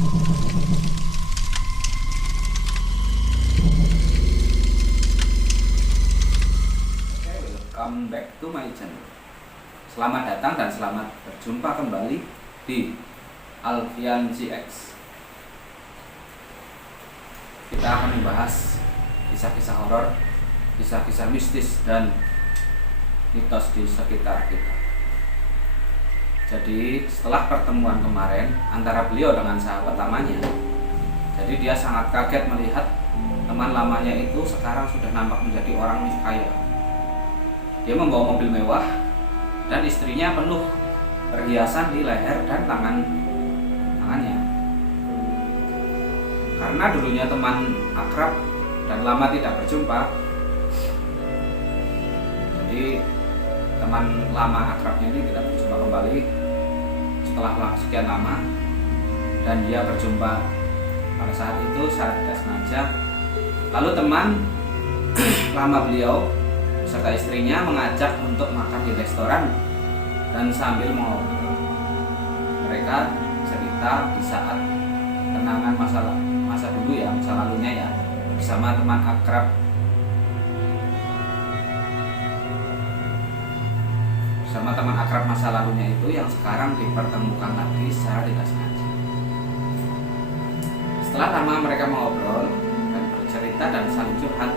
Welcome back to my channel. Selamat datang dan selamat berjumpa kembali di Alfian GX. Kita akan membahas kisah-kisah horor, kisah-kisah mistis dan mitos di sekitar kita. Jadi setelah pertemuan kemarin antara beliau dengan sahabat lamanya, jadi dia sangat kaget melihat teman lamanya itu sekarang sudah nampak menjadi orang kaya. Dia membawa mobil mewah dan istrinya penuh perhiasan di leher dan tangannya. Karena dulunya teman akrab dan lama tidak berjumpa, jadi teman lama akrabnya ini tidak berjumpa kembali setelah sekian lama, dan dia berjumpa pada saat itu saat tidak sengaja. Lalu teman lama beliau serta istrinya mengajak untuk makan di restoran dan sambil mengobrol. Mereka cerita di saat kenangan masa dulu ya, masa lalunya ya, bersama teman akrab masa lalunya itu yang sekarang dipertemukan lagi secara tidak sengaja. Setelah lama mereka mengobrol dan bercerita dan saling curhat,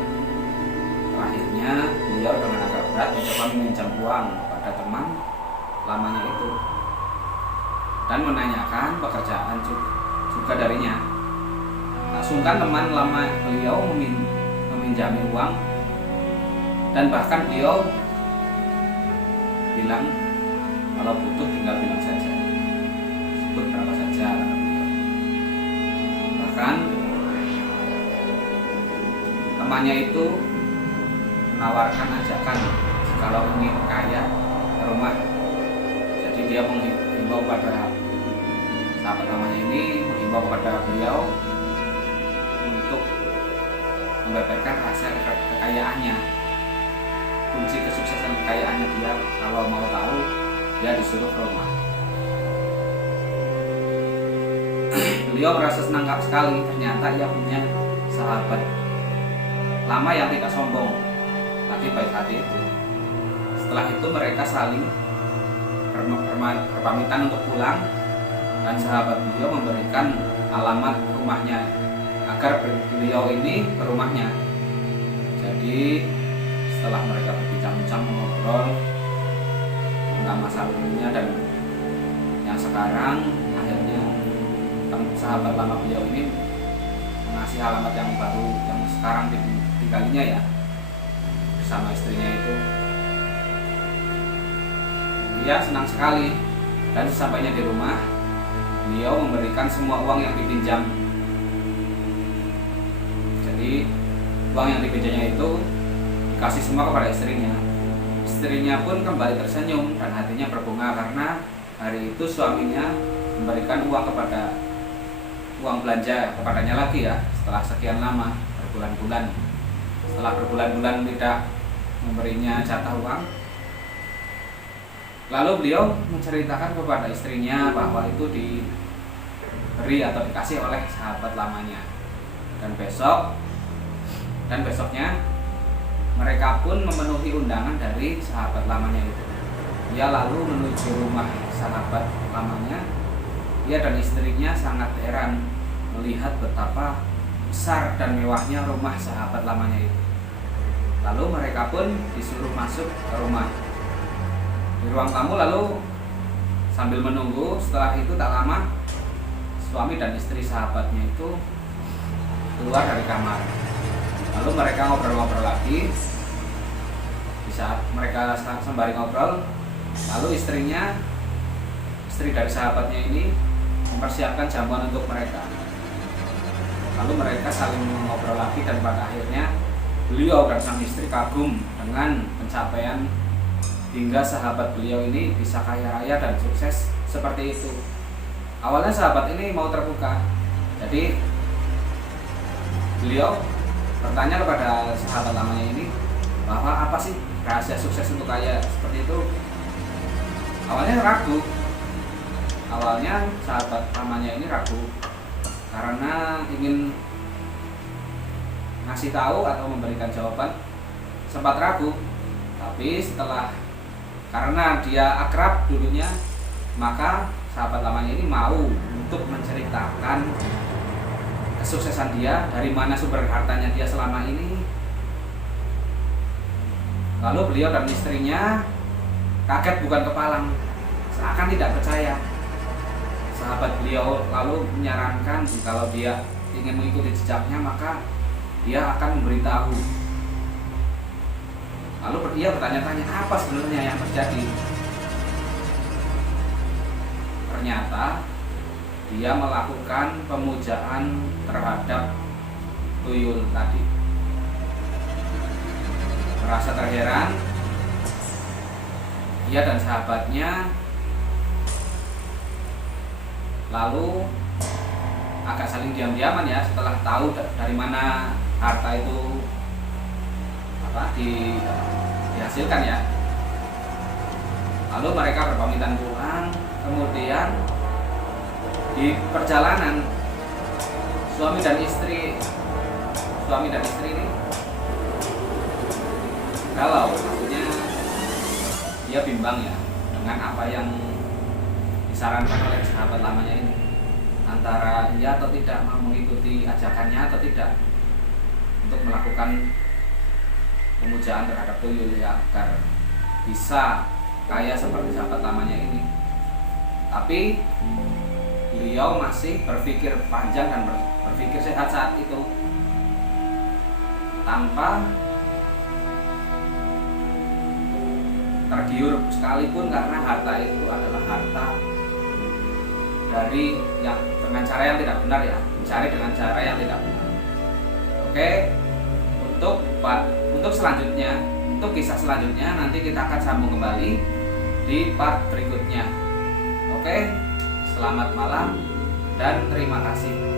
akhirnya beliau dengan agak berat mencoba meminjam uang kepada teman lamanya itu dan menanyakan pekerjaan juga darinya. Tak sungkan teman lama beliau meminjami uang, dan bahkan beliau bilang kalau butuh tinggal bilang saja, sebut berapa saja kata beliau. Bahkan temannya itu menawarkan ajakan kalau ingin kaya ke rumah. Jadi dia menghimbau pada sahabat lamanya ini, menghimbau kepada beliau untuk membeberkan rahasia kekayaannya, kunci kesuksesan kekayaannya dia. Kalau mau tahu, dia disuruh ke rumah. Beliau merasa senang sekali, ternyata ia punya sahabat lama yang tidak sombong, lagi baik hati itu. Setelah itu mereka saling berpamitan untuk pulang, dan sahabat beliau memberikan alamat rumahnya agar beliau ini ke rumahnya. Jadi setelah mereka berbincang-bincang mengobrol tentang masa lalunya dan yang sekarang, akhirnya sahabat lama beliau ini mengasih alamat yang baru yang sekarang ditinggalinya ya, bersama istrinya itu. Dia senang sekali, dan sesampainya di rumah beliau memberikan semua uang yang dipinjam. Jadi uang yang dipinjamnya itu dikasih semua kepada istrinya. Istrinya pun kembali tersenyum dan hatinya berbunga karena hari itu suaminya memberikan uang belanja kepadanya lagi ya, setelah sekian lama berbulan-bulan. Setelah berbulan-bulan tidak memberinya jatah uang, lalu beliau menceritakan kepada istrinya bahwa itu diberi atau dikasih oleh sahabat lamanya. Dan besoknya mereka pun memenuhi undangan dari sahabat lamanya itu. Dia lalu menuju rumah sahabat lamanya. Dia dan istrinya sangat heran melihat betapa besar dan mewahnya rumah sahabat lamanya itu. Lalu mereka pun disuruh masuk ke rumah. Di ruang tamu lalu sambil menunggu, setelah itu tak lama suami dan istri sahabatnya itu keluar dari kamar. Lalu mereka ngobrol-ngobrol lagi. Di saat mereka sembari ngobrol, lalu istri dari sahabatnya ini mempersiapkan jamuan untuk mereka. Lalu mereka saling ngobrol lagi, dan pada akhirnya beliau dan sang istri kagum dengan pencapaian hingga sahabat beliau ini bisa kaya raya dan sukses seperti itu. Awalnya sahabat ini mau terbuka, jadi beliau bertanya kepada sahabat lamanya ini bahwa apa sih rahasia sukses untuk kaya seperti itu. Awalnya sahabat lamanya ini ragu karena ingin ngasih tahu atau memberikan jawaban, sempat ragu. Tapi setelah, karena dia akrab dulunya, maka sahabat lamanya ini mau untuk menceritakan kesuksesan dia, dari mana sumber hartanya dia selama ini. Lalu beliau dan istrinya kaget bukan kepalang, seakan tidak percaya. Sahabat beliau lalu menyarankan kalau dia ingin mengikuti jejaknya, maka dia akan memberitahu. Lalu dia bertanya-tanya, apa sebenarnya yang terjadi? Ternyata dia melakukan pemujaan terhadap tuyul tadi. Merasa terheran, dia dan sahabatnya lalu agak saling diam-diaman ya, setelah tahu dari mana harta itu dihasilkan ya. Lalu mereka berpamitan pulang. Kemudian di perjalanan suami dan istri ini galau, maksudnya dia bimbang ya dengan apa yang disarankan oleh sahabat lamanya ini, antara iya atau tidak mau mengikuti ajakannya atau tidak untuk melakukan pemujaan terhadap tuyul ya, agar bisa kaya seperti sahabat lamanya ini. Tapi beliau masih berpikir panjang dan berpikir sehat saat itu, tanpa tergiur sekalipun, karena harta itu adalah harta dari yang dengan cara yang tidak benar ya, mencari dengan cara yang tidak benar. Oke, untuk selanjutnya, untuk kisah selanjutnya nanti kita akan sambung kembali di part berikutnya. Oke, selamat malam dan terima kasih.